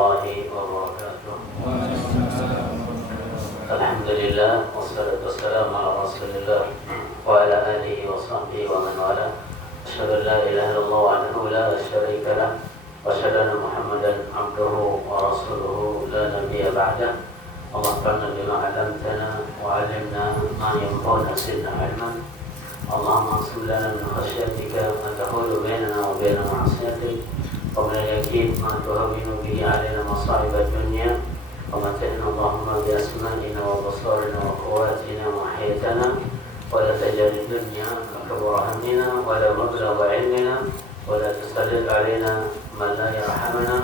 الله وبركاته. الحمد لله والصلاة والسلام على رسول الله وعلى آله وصحبه ومن والاه. أشهد أن لا إله إلا الله وحده لا شريك له وأشهد أن محمدا عبده ورسوله لا نبي بعده. اللهم انفعنا بما علمتنا وعلمنا ما ينفعنا زدنا علما. اللهم اقسم لنا من خشيتك ما تحول بيننا وبين معصيتك ومن اليقين ما تهون به علينا مصائب الدنيا ومتعنا اللهم بأسمائنا وبصارنا وقواتنا وحياتنا ولا تجعل الدنيا أكبر همنا ولا مبلغ علمنا ولا تسلط علينا من لا يرحمنا.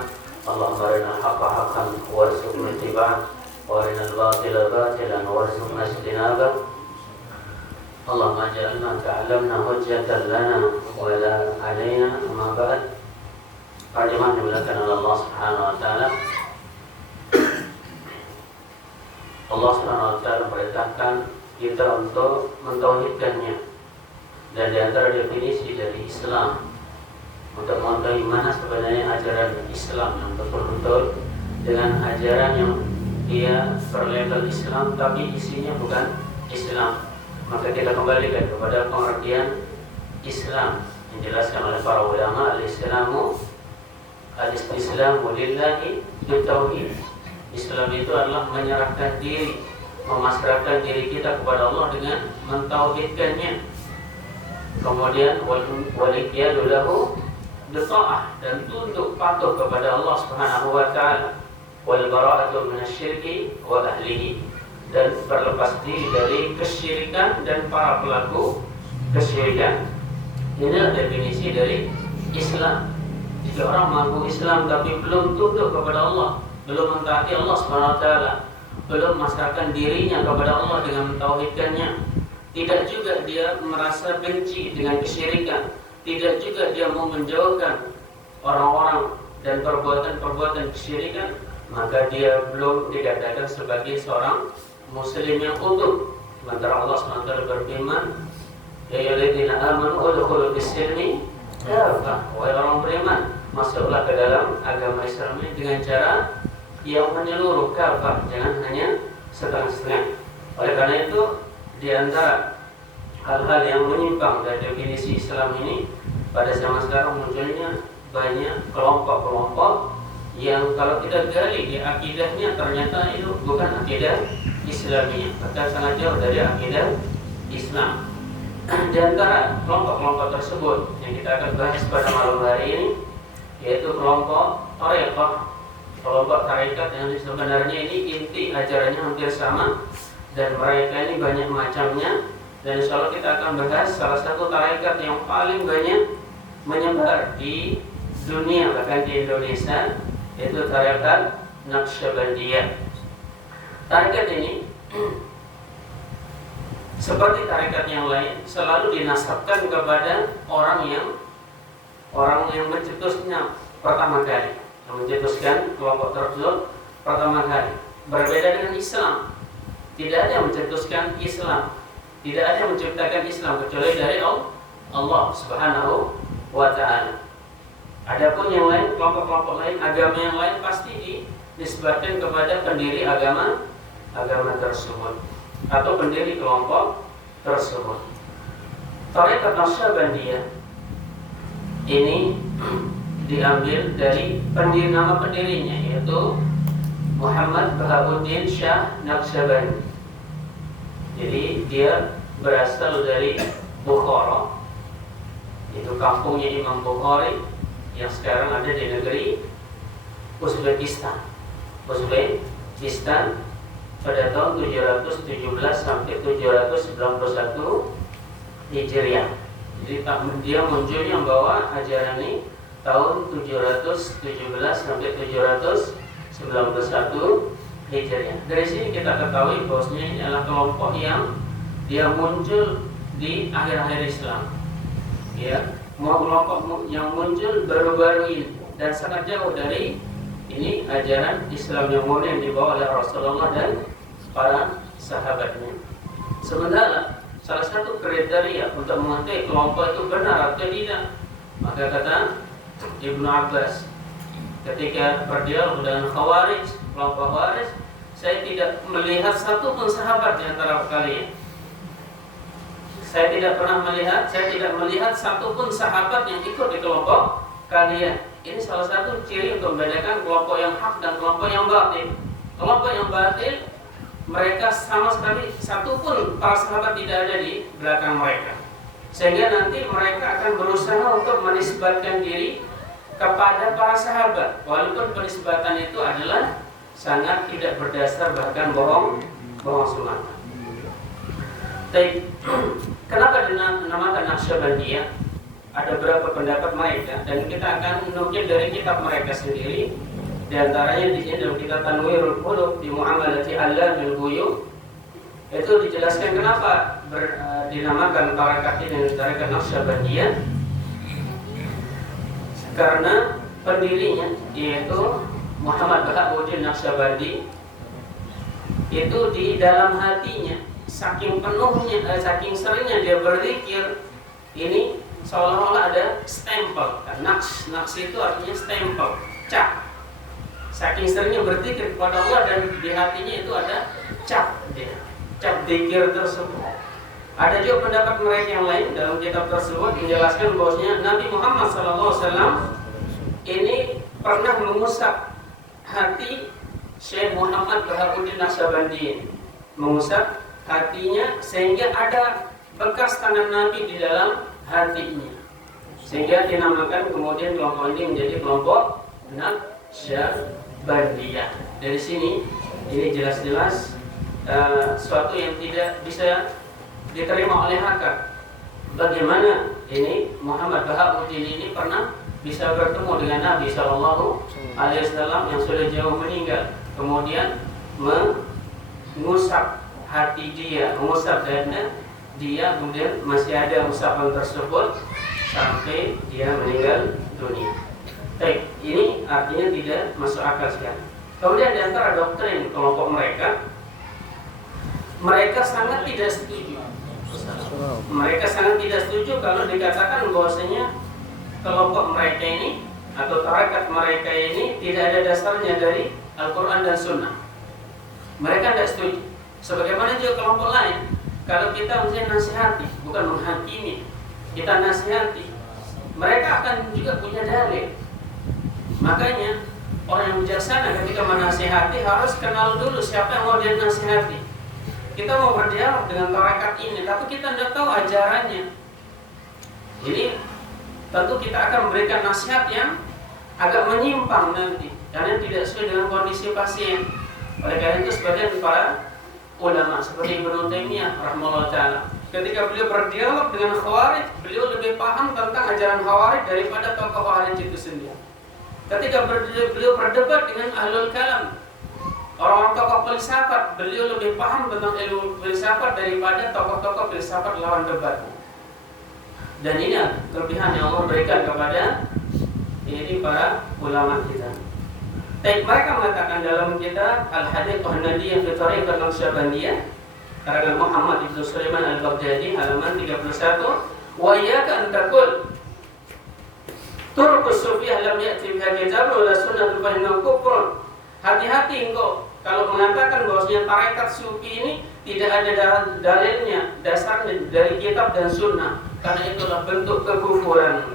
اللهم أرنا الحق حقا وارزقنا اتباعه وارنا الباطل باطلا وارزقنا اجتنابه. اللهم اجعل ما تعلمنا حجة لنا ولا علينا. أما بعد. Para jemaah dimuliakan oleh Allah Subhanahu wa taala. Allah Subhanahu wa taala perintahkan kita untuk mentauhidkannya. Dan di antara definisi dari Islam untuk mengetahui mana sebenarnya ajaran Islam yang betul-betul dengan ajaran yang dia berlabel Islam tapi isinya bukan Islam, maka kita kembalikan kepada pengertian Islam yang dijelaskan oleh para ulama. Al-Islamu lillahi bitauhid. Islam itu adalah menyerahkan diri, memasrahkan diri kita kepada Allah dengan mentauhidkannya. Kemudian wal-iqyadu lahu bita'ah, dan tunduk patuh kepada Allah Subhanahu wa taala. Wal bara'atu minasyirki wa ahlihi, dan berlepas diri dari kesyirikan dan para pelaku kesyirikan. Ini definisi dari Islam. Jika orang mengaku Islam tapi belum tunduk kepada Allah, belum mentaati Allah Subhanahu wa taala, belum memasrahkan dirinya kepada Allah dengan mentauhidkannya, tidak juga dia merasa benci dengan kesyirikan, tidak juga dia mau menjauhkan orang-orang dan perbuatan-perbuatan kesyirikan, maka dia belum dikatakan sebagai seorang muslim yang utuh. Sementara Allah Subhanahu wa taala berfirman, ya ayyuhalladzina amanu udkhulu fis-silmi kafah, wahai orang beriman, masuklah ke dalam agama Islam ini dengan cara yang menyeluruh, kafah, jangan hanya setengah-setengah. Oleh karena itu, di antara hal-hal yang menyimpang dari definisi Islam ini, pada zaman sekarang munculnya banyak kelompok-kelompok yang kalau kita gali di akidahnya ternyata itu bukan akidah Islamiyah, bahkan sangat jauh dari akidah Islam. Di antara kelompok-kelompok tersebut yang kita akan bahas pada malam hari ini, yaitu kelompok Thariqah, kelompok tarekat yang sebenarnya ini inti ajarannya hampir sama, dan mereka ini banyak macamnya. Dan insya Allah kita akan bahas salah satu tarekat yang paling banyak menyebar di dunia, bahkan di Indonesia, yaitu tarekat Naqsyabandiyah. Tarekat ini seperti tarekat yang lain selalu dinasabkan kepada orang yang mencetusnya pertama kali, yang mencetuskan kelompok tersebut pertama kali. Berbeda dengan Islam, tidak ada yang mencetuskan Islam, tidak ada yang menciptakan Islam kecuali dari Allah Subhanahu wa taala. Adapun yang lain, kelompok-kelompok lain, agama yang lain pasti dinisbatkan kepada pendiri agama tersebut atau pendiri kelompok tersebut. Tarekat Naqsyabandiyah ini diambil dari nama pendirinya, yaitu Muhammad Bahabuddin Shah Naqsyabandi. Jadi dia berasal dari Bukhara, itu kampungnya Imam Bukhari yang sekarang ada di negeri Uzbekistan pada tahun 717 sampai 791 Hijriah. Jadi dia munculnya membawa ajaran ini tahun 717 sampai 791 Hijriah. Dari sini kita ketahui bahwasanya ini adalah kelompok yang dia muncul di akhir-akhir Islam. Ya, kelompok yang muncul baru-baru ini dan sangat jauh dari ini ajaran Islam yang mulia yang dibawa oleh Rasulullah dan para sahabatnya. Sementara salah satu kriteria untuk mengetahui kelompok itu benar atau tidak, maka kata Ibnu Abbas, ketika berdialog dengan Khawarij, kelompok Khawarij, saya tidak melihat satu pun sahabat di antara kalian. Saya tidak melihat satu pun sahabat yang ikut di kelompok kalian. Ini salah satu ciri untuk membedakan kelompok yang hak dan kelompok yang batil. Kelompok yang batil, mereka sama sekali satu pun para sahabat tidak ada di belakang mereka. Sehingga nanti mereka akan berusaha untuk menisbatkan diri kepada para sahabat, walaupun penisbatan itu adalah sangat tidak berdasar, bahkan bohong semata. Tapi kenapa dinamakan Naqsyabandiyah? Ada beberapa pendapat mereka dan kita akan menukil dari kitab mereka sendiri. Di antaranya di sini dalam kitab Tanwirul Qulub di Mu'amalati Allamil Ghuyub itu dijelaskan kenapa dinamakan tarekat ini tarekat Naqsyabandiyah. Karena pendirinya yaitu Muhammad Bahamuddin Naqsyabandi itu di dalam hatinya saking penuhnya, saking seringnya dia berzikir, ini seolah-olah ada stempel. Naqs itu artinya stempel, cap. Saking seringnya berzikir kepada Allah dan di hatinya itu ada cap zikir tersebut. Ada juga pendapat mereka yang lain dalam kitab tersebut menjelaskan bahwasanya Nabi Muhammad SAW ini pernah mengusap hati Syekh Muhammad Bahamuddin Naqsyabandi, mengusap hatinya sehingga ada bekas tangan Nabi di dalam hatinya, sehingga dinamakan kemudian kelompok ini menjadi kelompok Naqsyabandiyah. Dari sini ini jelas-jelas suatu yang tidak bisa diterima oleh akal. Bagaimana ini Muhammad Bahamuddin ini pernah bisa bertemu dengan Nabi SAW yang sudah jauh meninggal, kemudian mengusap hati dia, mengusap dada dia, kemudian masih ada usapan tersebut sampai dia meninggal dunia. Baik, ini artinya tidak masuk akal sekali. Kemudian di antara doktrin kelompok mereka sangat tidak setuju. Mereka sangat tidak setuju kalau dikatakan bahwasanya kelompok mereka ini atau tarekat mereka ini tidak ada dasarnya dari Al-Quran dan Sunnah. Mereka tidak setuju. Sebagaimana juga kelompok lain, kalau kita misalnya nasihati, bukan menghakimi, kita nasihati, mereka akan juga punya dalil. Makanya orang yang bijaksana ketika menasihati harus kenal dulu siapa yang mau dia nasihati. Kita mau berdialog dengan tarekat ini, tapi kita tidak tahu ajarannya. Ini tentu kita akan memberikan nasihat yang agak menyimpang nanti, karena tidak sesuai dengan kondisi pasien. Oleh karena itu sebagian para ulama seperti Ibnu Taimiyah rahimahullah taala, ketika beliau berdialog dengan Khawarij, beliau lebih paham tentang ajaran Khawarij daripada tokoh Khawarij itu sendiri. Ketika beliau berdebat dengan Ahlul Kalam, orang-orang tokoh filsafat, beliau lebih paham tentang ilmu filsafat daripada tokoh-tokoh filsafat lawan debat. Dan ini kelebihan yang Allah berikan kepada ini para ulama kita. Tapi mereka mengatakan dalam kitab Al-Hadith An-Nadiyah fi Tariqat Naqsyabandiyah karangan Muhammad Ibnu Sulaiman Al-Baghdadi halaman 31, wa iyyaka an taqul turqus sufiyah lam ya'ti biha kitabun wala sunnatun fa innahu kufrun. Hati-hati engkau kalau mengatakan bahwasanya tarekat sufi ini tidak ada dalilnya, dasarnya dari kitab dan sunnah, karena itulah bentuk kekufuran.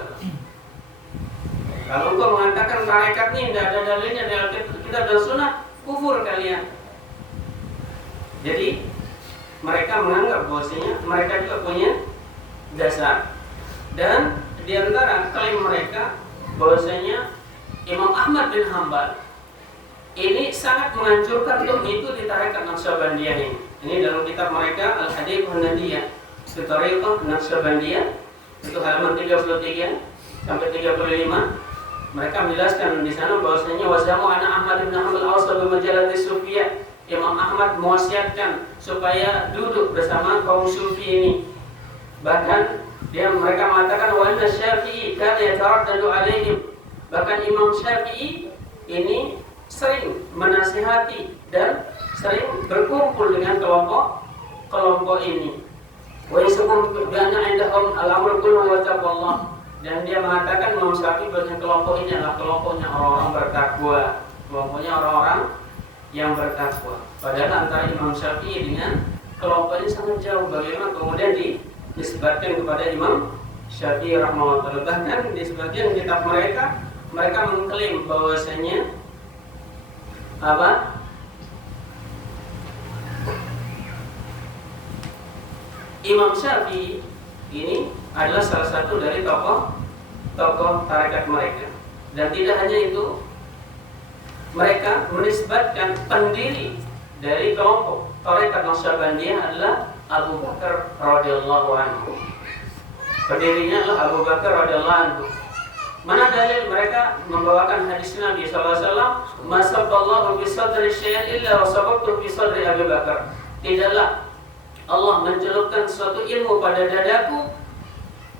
Kalau engkau mengatakan tarekat ini tidak ada dalilnya dari kitab dan sunnah, kufur kalian. Jadi mereka menganggap bahwasanya mereka juga punya dasar. Dan di antara klaim mereka bahwasanya Imam Ahmad bin Hanbal ini sangat menganjurkan untuk mengikuti tarekat Naqsyabandiyah ini. Ini dalam kitab mereka Al-Hadith An-Nadiyah fi Tariqat Naqsyabandiyah, itu halaman 33 sampai 35. Mereka menjelaskan di sana bahwasanya wasamu ana Ahmad bin Hanbal awsa bi majalati sufiyah. Imam Ahmad mewasiatkan supaya duduk bersama kaum sufi ini. Bahkan mereka mengatakan wa anna Syafi'i kana yataraddadu alaihim. Bahkan Imam Syafi'i ini sering menasihati dan sering berkumpul dengan kelompok ini. Wa yasum bi anna indahum al-amru kullu wa taqwallah. dan dia mengatakan Imam Syafi'i bahwa kelompok ini adalah kelompoknya orang-orang bertakwa, kelompoknya orang-orang yang bertakwa. Padahal antara Imam Syafi'i dengan kelompok ini sangat jauh. Bagaimana kemudian disebutkan kepada Imam Syafi'i rahimahullah. Bahkan di sebagian kitab mereka mengklaim bahwasanya Imam Syafi'i ini adalah salah satu dari tokoh tarekat mereka. Dan tidak hanya itu, mereka menisbatkan pendiri dari kelompok tarekat Naqsyabandiyah adalah Abu Bakar radhiyallahu anhu. Pendirinya adalah Abu Bakar radhiyallahu anhu. Mana dalil mereka membawakan hadis Nabi sallallahu alaihi wasallam, "Masabballahu fi sadri syai'an illa wasabaqtu fi sadri Abu Bakar." Tidaklah Allah mencelupkan suatu ilmu pada dadaku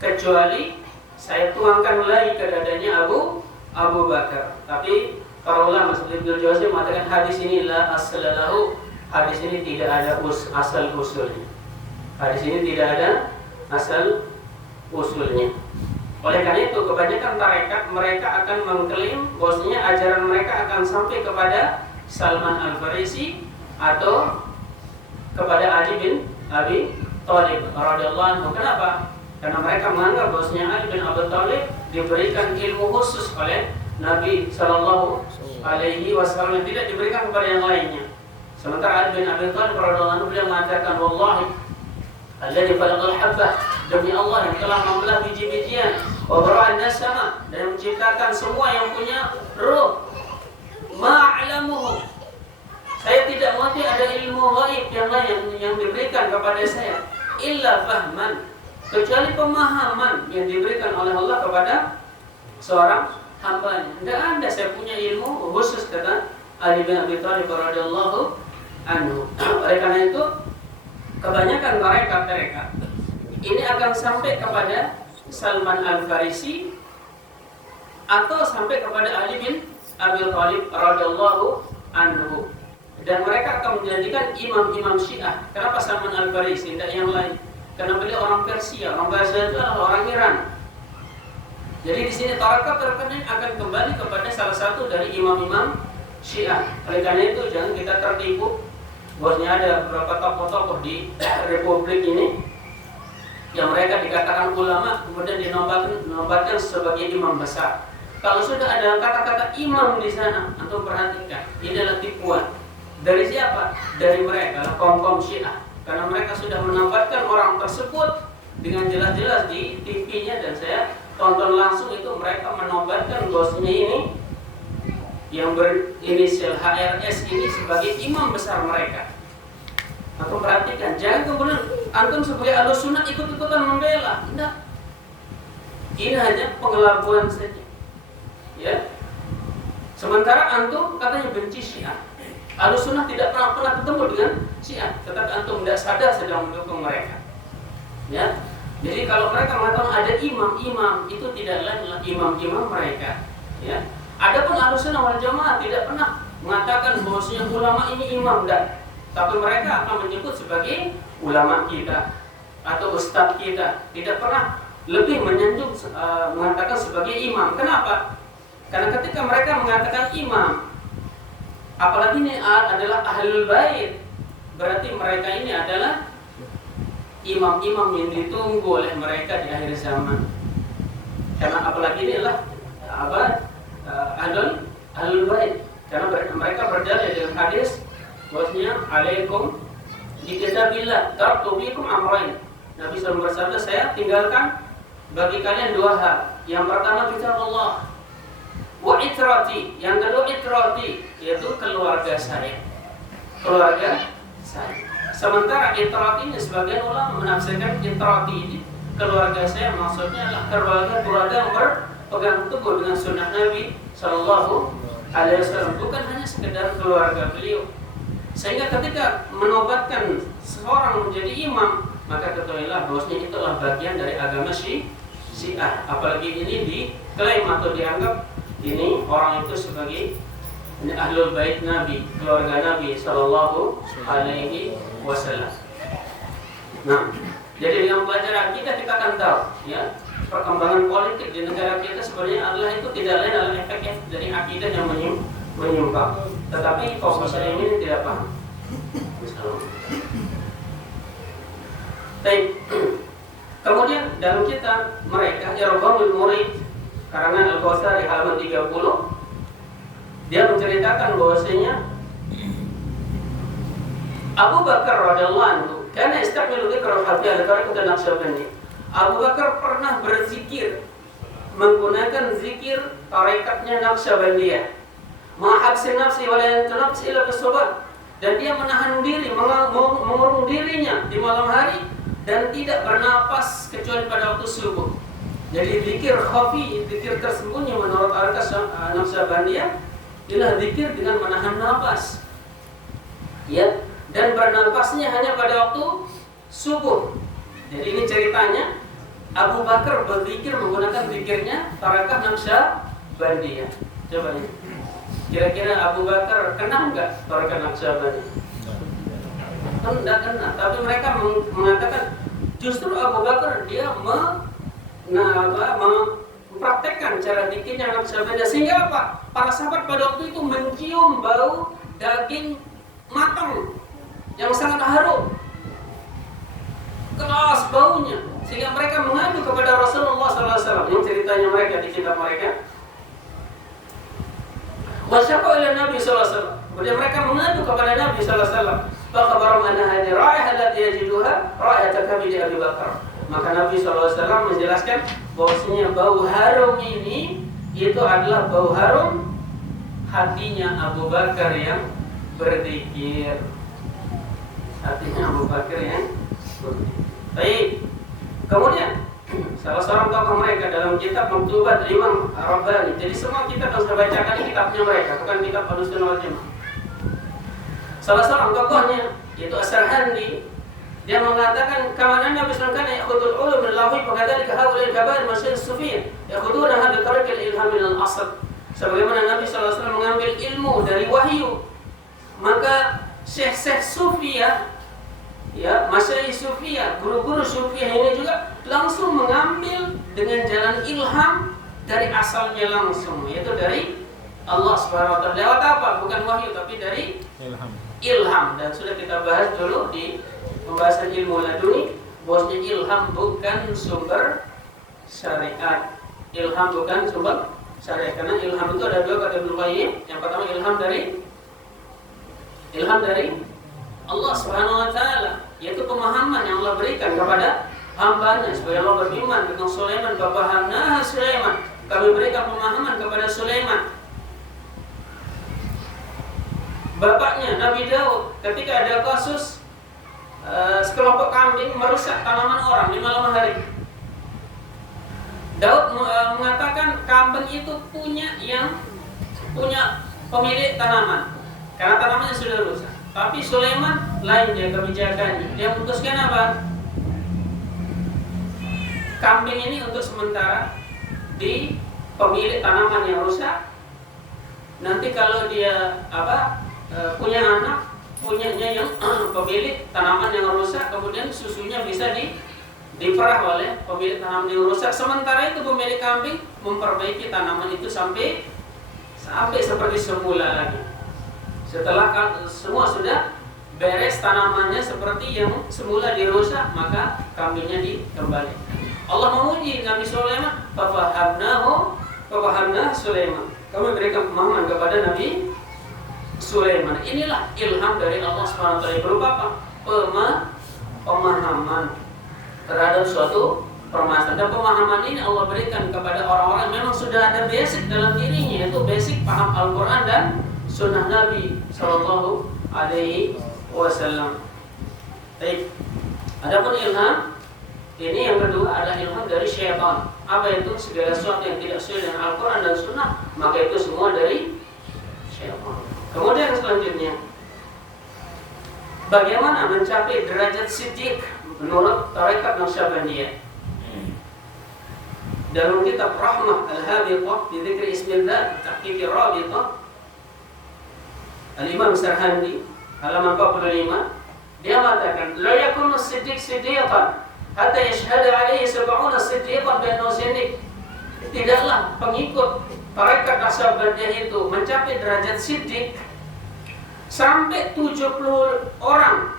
kecuali saya tuangkan lagi ke dadanya Abu Bakar. Tapi para ulama seperti Ibnu Jauzi mengatakan hadis ini la aslalahu, hadis ini tidak ada asal usulnya. Hadis ini tidak ada asal usulnya. Oleh karena itu kebanyakan tarekat mereka akan mengklaim bahwasanya ajaran mereka akan sampai kepada Salman Al-Farisi atau kepada Ali bin Abi Thalib radhiyallahu anhu. Kenapa? Karena mereka menganggap bahwasanya Ali bin Abi Thalib diberikan ilmu khusus oleh Nabi sallallahu alaihi wasallam yang tidak diberikan kepada yang lainnya. Sementara Ali bin Abi Thalib radhiyallahu anhu beliau mengatakan, "Wallahi alladzi falaqal habbah, demi Allah yang telah membelah biji-bijian, wa bara'an nasama, dan menciptakan semua yang punya ruh, ma'lamuhu, saya tidak mengerti ada ilmu ghaib yang lain yang diberikan kepada saya, illa fahman, kecuali pemahaman yang diberikan oleh Allah kepada seorang hambanya. Tidak ada saya punya ilmu khusus," kata Ali bin Abi Thalib radhiyallahu anhu. Oleh karena itu kebanyakan tarekat ini akan sampai kepada Salman Al-Farisi atau sampai kepada Ali bin Abi Thalib radhiyallahu anhu. Dan mereka akan menjadikan imam-imam Syiah. Kenapa Salman Al-Farisi, tidak yang lain? Karena beliau orang Persia, orang Persia itu adalah orang Iran. Jadi di sini tarekat terkena akan kembali kepada salah satu dari imam-imam Syiah. Oleh karena itu jangan kita tertipu bahwasanya ada beberapa tokoh-tokoh di Republik ini yang mereka dikatakan ulama kemudian dinobatkan sebagai imam besar. Kalau sudah ada kata-kata imam di sana, antum perhatikan, ini adalah tipuan. Dari siapa? Dari mereka, kaum Syiah. Karena mereka sudah menobatkan orang tersebut dengan jelas-jelas di TV-nya, dan saya tonton langsung itu mereka menobatkan bosnya ini yang berinisial HRS ini sebagai imam besar mereka. Antum perhatikan, jangan kemudian antum sebagai Ahlussunnah ikut-ikutan membela. Tidak. Ini hanya pengelabuan saja. Ya. Sementara antum katanya benci Syiah. Ahlussunnah tidak pernah ketemu dengan Syiah, tetapi antum tidak sadar sedang mendukung mereka. Ya. Jadi kalau mereka mengatakan ada imam-imam, itu tidak lain adalah imam-imam mereka. Ya. Adapun Ahlussunnah wal Jamaah tidak pernah mengatakan bahwasanya ulama ini imam, enggak. Tapi mereka akan menyebut sebagai ulama kita atau ustadz kita. Tidak pernah lebih menyanjung mengatakan sebagai imam. Kenapa? Karena ketika mereka mengatakan imam, apalagi ini adalah ahlul bait, berarti mereka ini adalah imam-imam yang ditunggu oleh mereka di akhir zaman. Karena apalagi ini adalah ahlul bait. Karena mereka berdalil dengan hadis bahwasanya alaikum bi kitabillah taraktu fikum amrayn. Nabi SAW bersabda, saya tinggalkan bagi kalian dua hal. Yang pertama kitabullah, wa itrati, yang kedua itrati, yaitu keluarga saya. Keluarga saya. Sementara itrat ini sebagian ulama menafsirkan itrati ini keluarga saya maksudnya adalah keluarga yang berpegang teguh dengan sunnah Nabi sallallahu alaihi wasallam, bukan hanya sekedar keluarga beliau. Sehingga ketika menobatkan seorang menjadi imam, maka ketahuilah bahwasanya itulah bagian dari agama Syiah. Apalagi ini diklaim atau dianggap ini orang itu sebagai ahlul bait Nabi, keluarga Nabi sallallahu alaihi wasallam. Nah, jadi dengan pelajaran kita akan tahu ya perkembangan politik di negara kita sebenarnya adalah itu tidak lain adalah efek dari akidah yang menyimpang. Tetapi kaum muslimin tidak paham. Baik. Kemudian dalam kitab mereka Irghamul Murid karangan Al-Ghazali halaman 30 dia menceritakan bahwasanya Abu Bakar radhiyallahu anhu karena istamilu dzikra al-hafiz al-Tariqah Naqsyabandi. Abu Bakar pernah berzikir menggunakan zikir tarekatnya Naqsyabandiyah. Ma'habsin nafsi wa la yantunafsi illa bis-sabat. Dan dia menahan diri, mengurung dirinya di malam hari dan tidak bernapas kecuali pada waktu subuh. Jadi zikir khafi, zikir tersembunyi menurut Tariqah Naqsyabandiyah ialah zikir dengan menahan napas. Ya, dan bernapasnya hanya pada waktu subuh. Jadi ini ceritanya Abu Bakar berzikir menggunakan zikirnya Tariqah Naqsyabandiyah. Coba ya. Kira-kira Abu Bakar kenal enggak Tariqah Naqsyabandiyah? Tidak kenal, tapi mereka mengatakan justru Abu Bakar dia mempraktekkan cara zikirnya Naqsyabandiyah sehingga apa? Para sahabat pada waktu itu mencium bau daging matang yang sangat harum, keras baunya, sehingga mereka mengadu kepada Rasulullah SAW. Yang ceritanya mereka di kitab mereka. Wasyaqqa ila Nabi SAW. Kemudian mereka mengadu kepada Nabi SAW. Fakabarum anna hadhihi ra'ihah allati yajiduha ra'ihata kabidi Abi Bakar. Maka Nabi SAW menjelaskan bahwasanya bau harum ini itu adalah bau harum hatinya Abu Bakar yang berzikir. Hatinya Abu Bakar yang baik. Kemudian salah seorang tokoh mereka dalam kitab Maktubat Imam Rabbani. Jadi semua kitab yang saya bacakan ini kitabnya mereka, bukan kitab Ahlussunnah wal Jamaah. Salah seorang tokohnya yaitu As-Sarhandi, dia mengatakan kamana Nabi sallallahu alaihi wasallam ya'khudul ulum min lahi wa kadzalika haulil kabair masyayikh sufiyyin ya'khuduna hadha tariq al-ilham min al-asl. Sebagaimana Nabi sallallahu alaihi wasallam mengambil ilmu dari wahyu, maka syekh-syekh sufiyah, ya, masyayikh sufiyah, guru-guru sufiyah ini juga langsung mengambil dengan jalan ilham dari asalnya langsung, yaitu dari Allah Subhanahu wa taala. Lewat apa? Bukan wahyu tapi dari ilham. Dan sudah kita bahas dulu di pembahasan ilmu laduni bahwasanya ilham bukan sumber syariat. Ilham bukan sumber syariat karena ilham itu ada dua kata Ibnu Qayyim. Yang pertama ilham dari Allah Subhanahu wa taala, yaitu pemahaman yang Allah berikan kepada hambanya. Supaya Allah berfirman tentang Sulaiman, "Fafahamnaha Sulaiman." Kami berikan pemahaman kepada Sulaiman. Bapaknya Nabi Daud ketika ada kasus sekelompok kambing merusak tanaman orang di malam hari. Daud mengatakan kambing itu punya pemilik tanaman karena tanamannya sudah rusak. Tapi Sulaiman lain dia kebijakannya. Dia memutuskan apa? Kambing ini untuk sementara di pemilik tanaman yang rusak. Nanti kalau dia punya anak, punyanya yang pemilik tanaman yang rusak, kemudian susunya bisa diperah oleh pemilik tanaman yang rusak. Sementara itu pemilik kambing memperbaiki tanaman itu sampai seperti semula lagi. Setelah semua sudah beres tanamannya seperti yang semula dirusak, maka kambingnya dikembali. Allah memuji Nabi Sulaiman, fafahamna Sulaiman. Kami berikan pemahaman kepada Nabi Sulaiman. Inilah ilham dari Allah SWT berupa apa? Pemahaman terhadap suatu permasalahan. Dan pemahaman ini Allah berikan kepada orang-orang yang memang sudah ada basic dalam dirinya, yaitu basic paham Al-Quran dan Sunnah Nabi Sallallahu Alaihi Wasallam. Baik. Adapun ilham ini yang kedua adalah ilham dari syaitan. Apa itu? Segala sesuatu yang tidak sesuai dengan Al-Quran dan Sunnah, maka itu semua dari syaitan. Kemudian selanjutnya, bagaimana mencapai derajat siddiq menurut Tariqah Naqsyabandiyah? Dalam kitab Rahmah Al-Habithah di Dzikri Ismillah Tahqiq Ar-Rabithah, Al-Imam Sarhandi halaman 45, dia mengatakan la yakunu siddiq siddiqan hatta yashhadu alaihi sab'una siddiqan bi annahu zindiq. Tidaklah pengikut tarekat Naqsabandiyah itu mencapai derajat siddiq sampai 70 orang.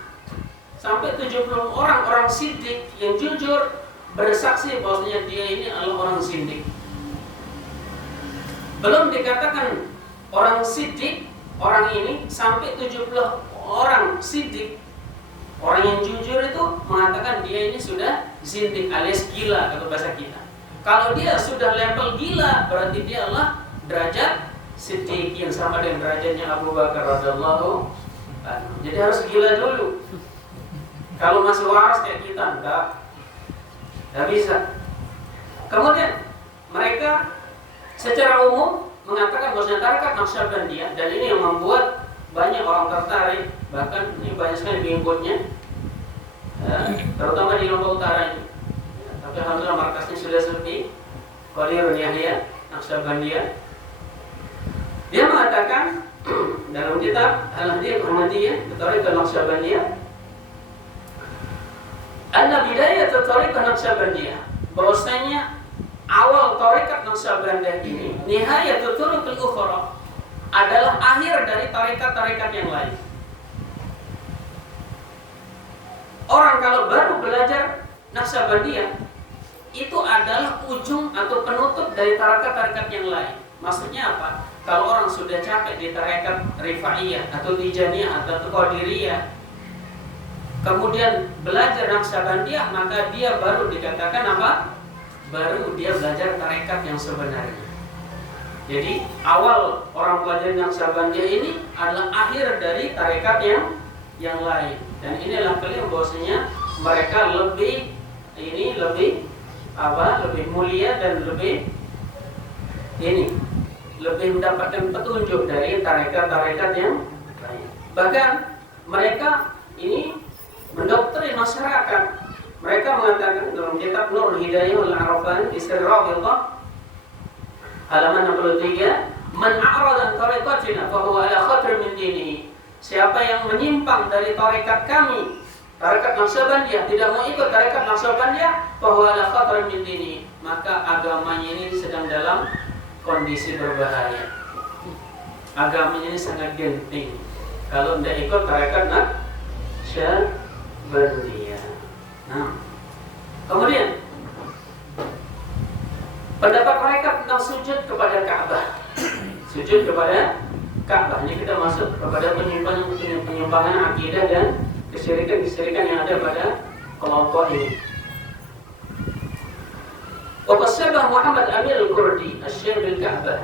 Sampai 70 orang siddiq yang jujur bersaksi bahwasanya dia ini adalah orang siddiq. Belum dikatakan orang siddiq, orang ini sampai 70 orang siddiq. Orang yang jujur itu mengatakan dia ini sudah zindik alias gila atau bahasa kita. Kalau dia sudah level gila, berarti dia adalah derajat siddiq yang sama dengan derajatnya Abu Bakar radhiyallahu anhu. Jadi harus gila dulu. Kalau masih waras kayak kita, enggak bisa. Kemudian mereka secara umum mengatakan bahwa tarekat Naqsabandiyah, dan ini yang membuat banyak orang tertarik, bahkan ini banyak sekali pengikutnya, terutama di Lombok Utara ini. Tapi alhamdulillah markasnya sudah sepi. Qadirun Yahya Naqsabandiyah. Dia mengatakan dalam kitab Al-Hadiyah Muhammadiyah Tarekat Naqsabandiyah, anna bidayat tarekat Naqsabandiyah, bahwasanya awal tarekat Naqsabandiyah ini nihayat turuqul ukhra, adalah akhir dari tarekat-tarekat yang lain. Orang kalau baru belajar Naqsabandiyah itu adalah ujung atau penutup dari tarekat-tarekat yang lain. Maksudnya apa? Kalau orang sudah capek di tarekat Rifaiyah atau Tijaniyah atau Qadiriyah, kemudian belajar Naqsabandiyah, maka dia baru dikatakan apa? Baru dia belajar tarekat yang sebenarnya. Jadi awal orang belajar Naqsabandiyah ini adalah akhir dari tarekat yang lain. Dan inilah kalian bahwasanya mereka lebih mulia dan lebih mendapatkan petunjuk dari tarekat-tarekat yang lain. Bahkan mereka ini mendoktrin masyarakat. Mereka mengatakan dalam kitab Nur Hidayah wal Arafan di Sirrahillah halaman 63, man a'rada an tariqatina fa huwa ala khatr min dinihi. Siapa yang menyimpang dari tarekat kami, tarekat Naqsabandiyah, tidak mau ikut tarekat Naqsabandiyah, fa huwa ala khatr min dinihi, maka agamanya ini sedang dalam kondisi berbahaya. Agamanya ini sangat genting kalau tidak ikut tarekat Naqsabandiyah. Nah, kemudian pendapat mereka tentang sujud kepada Ka'bah. Sujud kepada Ka'bah. Ini kita masuk kepada penyimpangan akidah dan kesyirikan yang ada pada kelompok ini. Waqasabah Muhammad Amin Al-Qurdi Asy-Syaikh bil Ka'bah.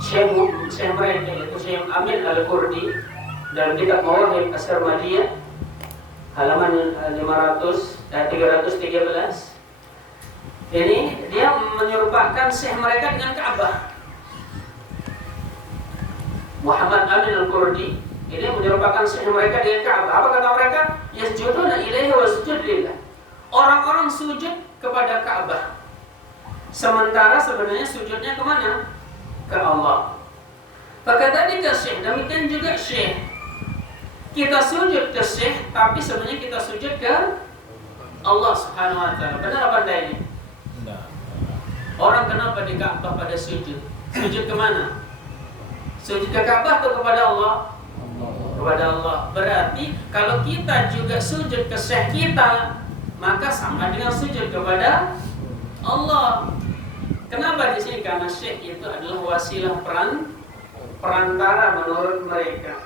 Syekh mereka yaitu Syekh Amin Al-Qurdi dalam kitab Mawahib As-Sarmadiyah halaman 313. Ini dia menyerupakan syekh mereka dengan Ka'bah. Muhammad Amin Al-Qurdi ini menyerupakan syekh mereka dengan Ka'bah. Apa kata mereka? Yasjuduna ilaihi wa sujud lillah. Orang-orang sujud kepada Ka'bah, sementara sebenarnya sujudnya kemana? Ke Allah. Fakadzalika syekh, demikian juga syekh. Kita sujud ke syekh, tapi sebenarnya kita sujud ke Allah Subhanahu wa taala. Benar apa enggak ini? Orang kenapa di Ka'bah pada sujud? Sujud kemana? Sujud ke Ka'bah atau kepada Allah? Kepada Allah. Berarti kalau kita juga sujud ke syekh kita, maka sama dengan sujud kepada Allah. Kenapa di sini? Karena syekh itu adalah wasilah perantara menurut mereka.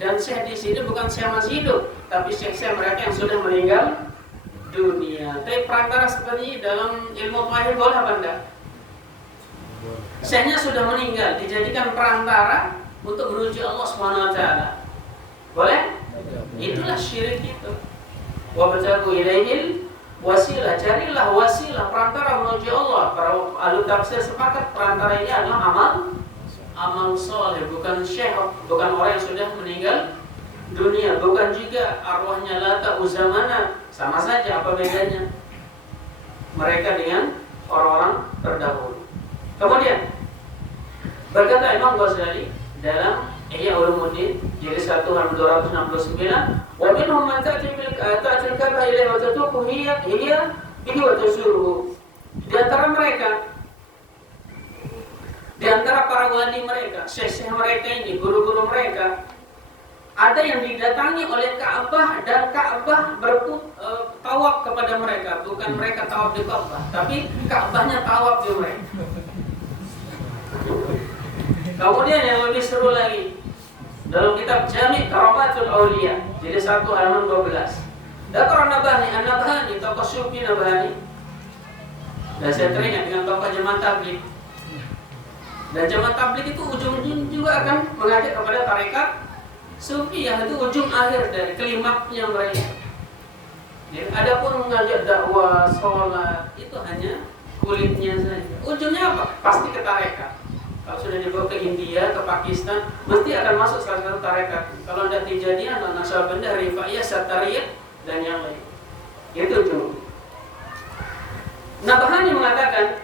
Dan syekh di sini bukan syekh masih hidup, tapi syekh mereka yang sudah meninggal dunia. Tapi perantara seperti ini dalam ilmu tauhid boleh apa enggak? Syekhnya sudah meninggal, dijadikan perantara untuk menuju Allah Subhanahu wa taala. Boleh? Itulah syirik itu. Wa batagu ilaihil wasilah, carilah wasilah perantara menuju Allah. Para ahli tafsir sepakat perantara ini adalah amal soleh, bukan syekh, bukan orang yang sudah meninggal dunia, bukan juga arwahnya Lata Uzamana. Sama saja, apa bedanya mereka dengan orang-orang terdahulu? Kemudian berkata Imam Ghazali dalam Ihya Ulumuddin jilid 1 halaman 269, wa minhum man ta'til Ka'bah ilaihi wa tatufu hiya bihi wa tasuruhu. Di antara para wali mereka, syekh-syekh mereka ini, guru-guru mereka, ada yang didatangi oleh Ka'bah dan Ka'bah tawaf kepada mereka. Bukan mereka tawaf di Ka'bah, tapi Ka'bahnya tawaf di mereka. Kemudian yang lebih seru lagi, dalam kitab Jami' Karamatul Auliya jilid 1 halaman 12, Dakar An-Nabhani, tokoh Sufi Nabhani. Dan saya teringat dengan tokoh Jemaah Tabligh. Dan Jemaah Tabligh itu ujung-ujung juga akan mengajak kepada tarekat Sufi, yang itu ujung akhir dari klimaknya mereka. Jadi, adapun mengajak dakwah, sholat, itu hanya kulitnya saja. Ujungnya apa? Pasti ke tarekat. Kalau sudah dibawa ke India, ke Pakistan, mesti akan masuk salah satu tarekat. Kalau tidak Tijaniyah, Naqsabandiyah, Rifaiyah, Satariyah, dan yang lain. Itu ujung. Nabhani mengatakan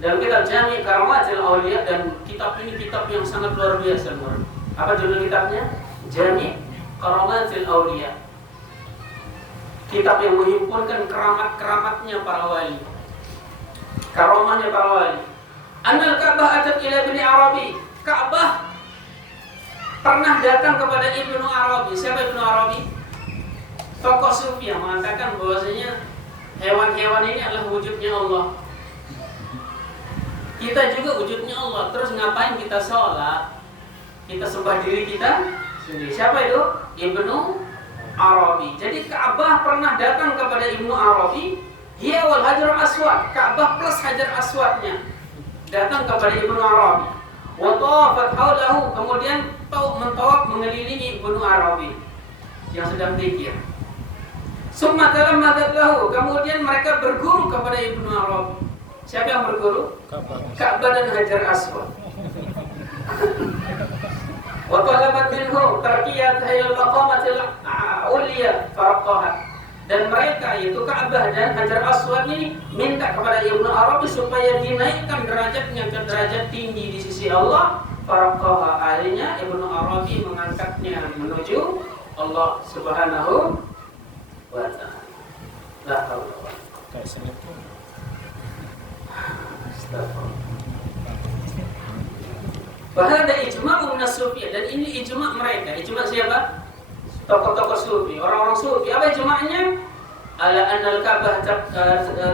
dalam kitab Jami' Karamatul Auliya, dan kitab ini kitab yang sangat luar biasa. Apa judul kitabnya? Jami' Karamatul Auliya. Kitab yang menghimpunkan keramat-keramatnya para wali, karamahnya para wali. Annal Ka'bah atat ila Ibnu Arabi. Ka'bah pernah datang kepada Ibnu Arabi. Siapa Ibnu Arabi? Tokoh Sufi yang mengatakan bahwasanya hewan-hewan ini adalah wujudnya Allah. Kita juga wujudnya Allah. Terus ngapain kita sholat? Kita sembah diri kita sendiri. Siapa itu? Ibnu Arabi. Jadi Ka'bah pernah datang kepada Ibnu Arabi. Hiya wal Hajar Aswad. Ka'bah plus Hajar Aswadnya datang kepada Ibnu Arabi. Wa tawafat haulahu, kemudian mentawaf mengelilingi Ibnu Arabi yang sedang zikir. Summa talammadat lahu, kemudian mereka berguru kepada Ibnu Arabi. Siapa yang berguru? Ka'bah dan Hajar Aswad. Wa talabat minhu tarqiyat ilal maqamatil ulya faraqaha. Dan mereka, yaitu Ka'bah dan Hajar Aswad ini, minta kepada Ibnu Arabi supaya dinaikkan derajatnya ke derajat tinggi di sisi Allah. Faraqaha, akhirnya Ibnu Arabi mengangkatnya menuju Allah Subhanahu wa ta'ala. La haula wa la quwwata illa billah. Bahada ijma'u minas Sufiyah, dan ini ijma' mereka. Ijma' siapa? Tokoh-tokoh Sufi, orang-orang Sufi. Apa ijma'nya? Ala anna al-Ka'bah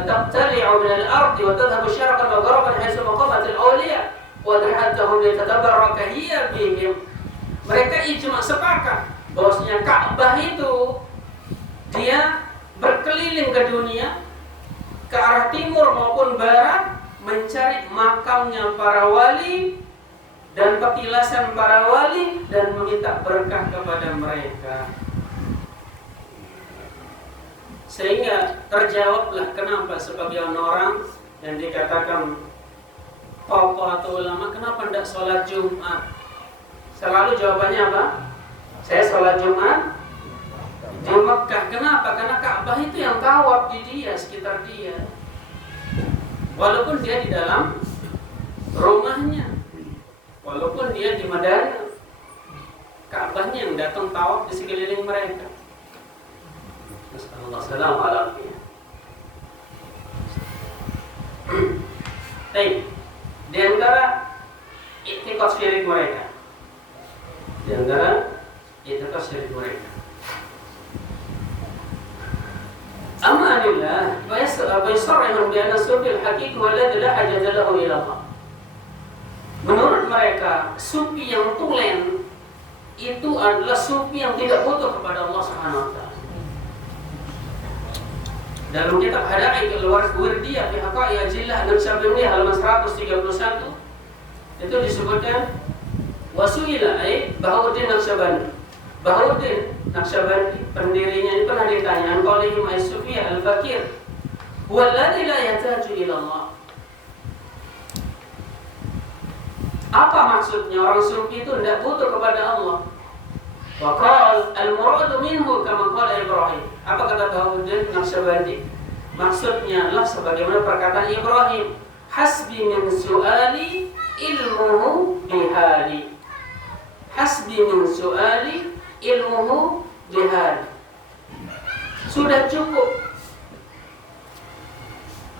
tabtali'u min al-ardi wa tadhhabu syarqan wa gharaban haitsu maqamatil awliya wa da'atuhum litatabarraka hiya bihim. Mereka ijma' sepakat bahwasanya Ka'bah itu dia berkeliling ke dunia, ke arah timur maupun barat, mencari makamnya para wali dan petilasan para wali, dan meminta berkah kepada mereka. Sehingga terjawablah kenapa sebagian orang yang dikatakan tokoh atau ulama, kenapa tidak sholat Jumat? Selalu jawabannya apa? Saya sholat Jumat di Mekah. Kenapa? Karena Ka'bah itu yang tawaf di dia, sekitar dia. Walaupun dia di dalam rumahnya, walaupun dia di Madinah, Ka'bahnya yang datang tawaf di sekeliling mereka. Assalamualaikum. Baik, di antara i'tiqad syirik mereka, Amma anillah wa yasarrihum bi anna sufi al-haqiqi walladhi la hajata lahu ila Allah. Menurut mereka, sufi yang tulen itu adalah sufi yang tidak butuh kepada Allah Subhanahu wa taala. Dalam kitab Hada'il Wardiyah fi Haqa'iq Jillah Naqsabandiyah halaman 131 itu disebutkan wasuila Bahauddin Naqsabandi. Bahauddin Naqsabandi, pendirinya ini pernah ditanya, "Qaulihim as-sufiyya al-fakir huwa alladhi la yahtaju ila Allah." Apa maksudnya orang sufi itu tidak butuh kepada Allah? Wa qala al-muradu minhu kama qala Ibrahim. Apa kata Bahauddin Naqsabandi? Maksudnya adalah sebagaimana perkataan Ibrahim, hasbi min su'ali ilmuhu bihali. hasbi min su'ali ilmuhu bihali. Sudah cukup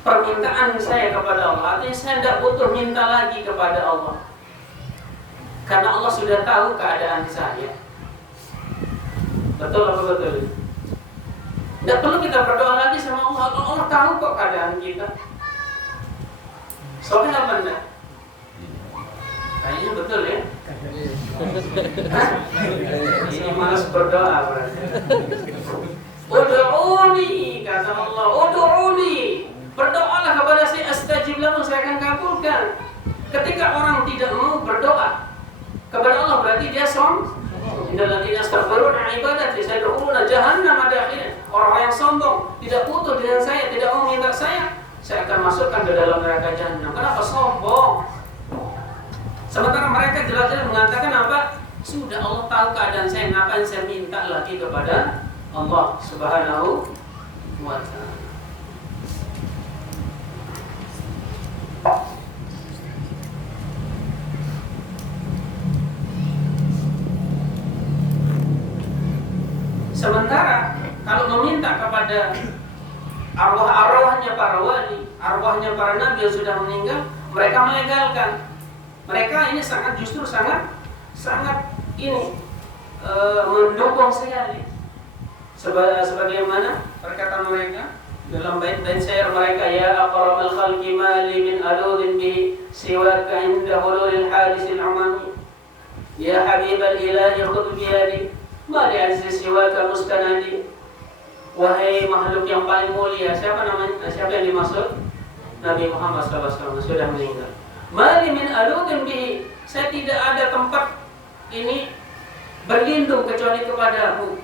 permintaan saya kepada Allah. Artinya saya tidak butuh minta lagi kepada Allah, karena Allah sudah tahu keadaan saya. Betul apa betul? Tidak perlu kita berdoa lagi sama Allah. Allah tahu kok keadaan kita. Soalnya apa enggak? Kayaknya betul ya. Ini malas berdoa berarti. Ud'uni, kata Allah, ud'uni. Berdoalah kepada saya, astajib lakum, saya akan kabulkan. Ketika orang tidak mau berdoa kepada Allah, berarti dia sombong. Innal ladzina astakbaruna an ibadati sayadkhuluna jahannama dakhilin. Orang yang sombong, tidak butuh dengan saya, tidak mau minta saya akan masukkan ke dalam neraka jahanam. Kenapa sombong? Sementara mereka jelas-jelas mengatakan apa? Sudah Allah tahu keadaan saya, ngapain saya minta lagi kepada Allah Subhanahu wa ta'ala. Sementara kalau meminta kepada arwah-arwahnya para wali, arwahnya para nabi yang sudah meninggal, mereka melegalkan. Mereka ini justru sangat ini mendukung sekali. Sebagaimana perkataan mereka dalam bait-bait syair mereka, ya aqramal khalqi mali min aludin bihi siwaka inda hululil hadisil amami, ya habibal ilahi khudh biyadi ma li azzi siwaka mustanadi. Wahai makhluk yang paling mulia, siapa namanya? Siapa yang dimaksud? Nabi Muhammad SAW sudah meninggal. Mali min aludin bihi, saya tidak ada tempat ini berlindung kecuali kepadamu.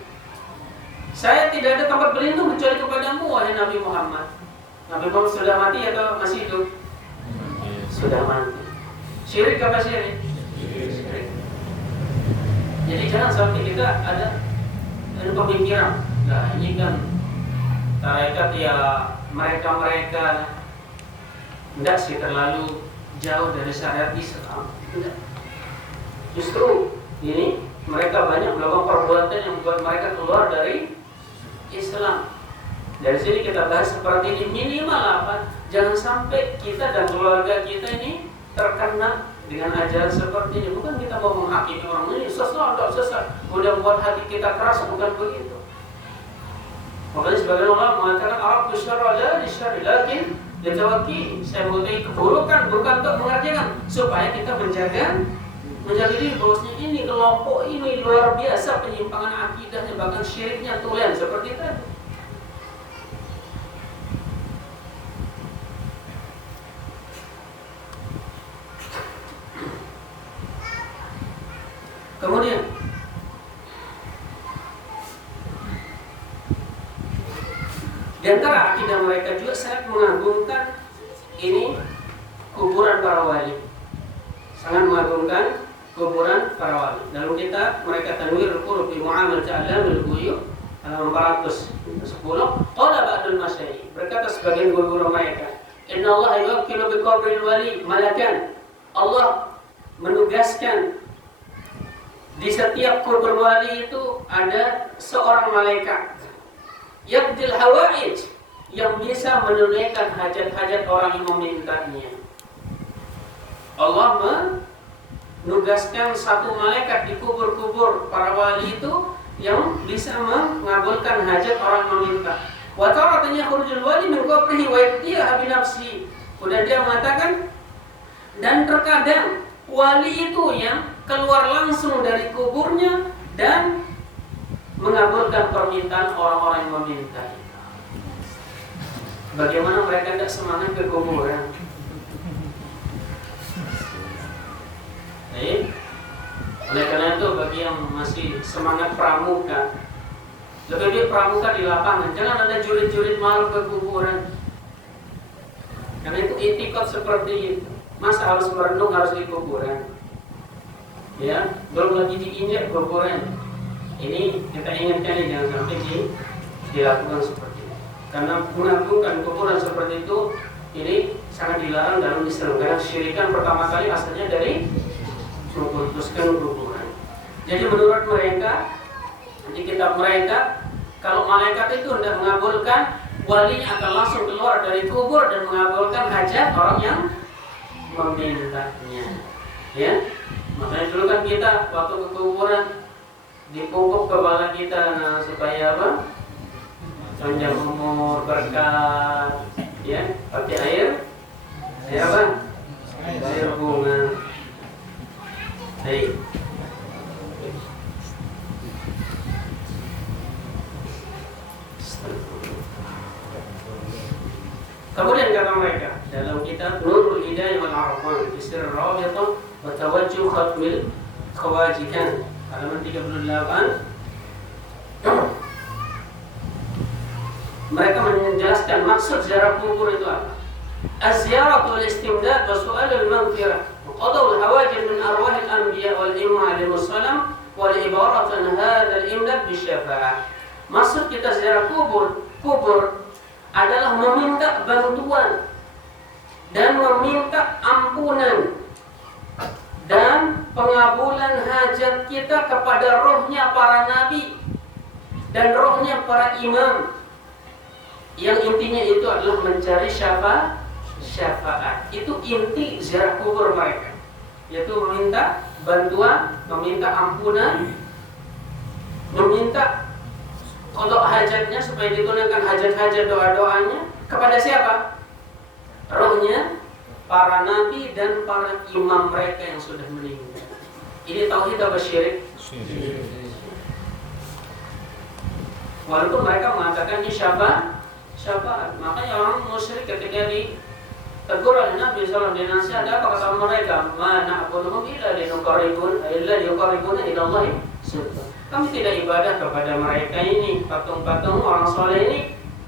Saya tidak ada tempat berlindung kecuali kepadamu, wahai Nabi Muhammad. Nabi Muhammad sudah mati atau masih hidup? Sudah mati. Syirik apa syirik? Syirik. Jadi jangan sampai kita ada pemikiran, nah ini kan tarekat ya mereka tidak sih terlalu jauh dari syariat Islam. Tidak. Justru ini mereka banyak melakukan perbuatan yang membuat mereka keluar dari Islam. Dari sini kita bahas seperti ini, minimal apa? Jangan sampai kita dan keluarga kita ini terkena dengan ajaran seperti ini. Bukan kita mau menghakimi orang ini sesat atau sesat, udah buat hati kita keras, bukan begitu. Makanya sebagian ulama mengatakan Arab bisyarra la disyarri lakin ditawaki. Saya mempunyai keburukan bukan untuk mengerjakan, supaya kita menjaga diri bahwasanya ini kelompok ini luar biasa penyimpangan akidahnya, bahkan syiriknya tulen seperti tadi. Kemudian di antara akidah mereka juga sangat mengagungkan ini kuburan para wali. Sangat mengagungkan kuburan para wali. Dalam kitab mereka Tanwirul Qulub bi Mu'amalat Alamil Ghuyub halaman 410, qala ba'dul masyayikh, berkata sebagian guru-guru mereka, inna Allah yuwakkilu bi qabril wali malakan. Allah menugaskan di setiap kubur wali itu ada seorang malaikat yaqdil hawaij, yang bisa menunaikan hajat-hajat orang yang memintanya. Allah menugaskan satu malaikat di kubur-kubur para wali itu yang bisa mengabulkan hajat orang meminta. Wa taratan yakhrujul wali min qabrihi wa yaqdiha bi nafsi. Kemudian dia mengatakan, dan terkadang wali itu yang keluar langsung dari kuburnya dan mengabulkan permintaan orang-orang yang meminta. Bagaimana mereka tidak semangat ke kuburan? Oleh karena itu bagi yang masih semangat pramuka, lebih baik pramuka di lapangan. Jangan ada jurid-jurid malu ke kuburan. Karena itu itikad seperti itu. Masa harus merenung harus di kuburan? Ya, belum lagi diinjak kuburan. Ini kita ingatkan ini, jangan sampai dilakukan seperti itu. Karena mengagungkan kuburan seperti itu ini sangat dilarang dalam Islam. Karena syirikan pertama kali asalnya dari memutuskan kuburan. Jadi menurut mereka, di kitab mereka, kalau malaikat itu hendak mengabulkan, walinya akan langsung keluar dari kubur dan mengabulkan hajat orang yang memintanya. Ya, makanya dulu kan kita waktu ke kuburan dipupuk kepala kita, nah supaya apa? Panjang umur, berkah, ya, pakai air apa? Air bunga. Baik. Kemudian kata mereka dalam kitab Nurul Hidayah wal Arafan fi Sirr Rabithah wa Tawajjuh Khatmil Khawajikan halaman 38, mereka menjelaskan maksud ziarah kubur itu apa. Az-ziyaratu al-istimdad wa su'al al-maghfirah wa qadaw al-hawajir min arwah al-anbiya wal imma al-musallam wal ibarat an hadha al-imdad bi syafa'ah. Maksud kita ziarah kubur adalah meminta bantuan dan meminta ampunan dan pengabulan hajat kita kepada rohnya para nabi dan rohnya para imam, yang intinya itu adalah mencari syafaat. Itu inti ziarah kubur mereka, yaitu meminta bantuan, meminta ampunan, meminta kodok hajatnya supaya ditunaikan hajat-hajat doa-doanya kepada siapa? Rohnya para nabi dan para imam mereka yang sudah meninggal. Ini tauhid apa syirik? Syirik. Walaupun mereka mengatakan ini syafaat. Makanya orang musyrik ketika ditegur oleh Nabi SAW di nasihat, ada apa kata mereka? Ma na'buduhum illa liyuqarribuna ila Allah zulfa. Kami tidak ibadah kepada mereka ini, patung-patung orang soleh ini,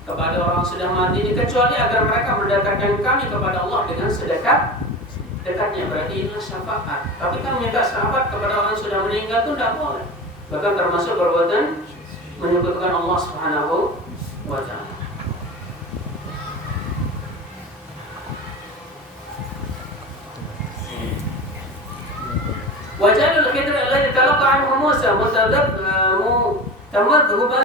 kepada orang sudah mati ini, kecuali agar mereka mendekatkan kami kepada Allah dengan sedekat-dekatnya. Berarti inilah syafaat. Tapi kan minta syafaat kepada orang sudah meninggal itu tidak boleh. Bahkan termasuk perbuatan menyebutkan Allah Subhanahu wa ta'ala. Wajalul khidr alladhi talaqa anhu Musa mutadab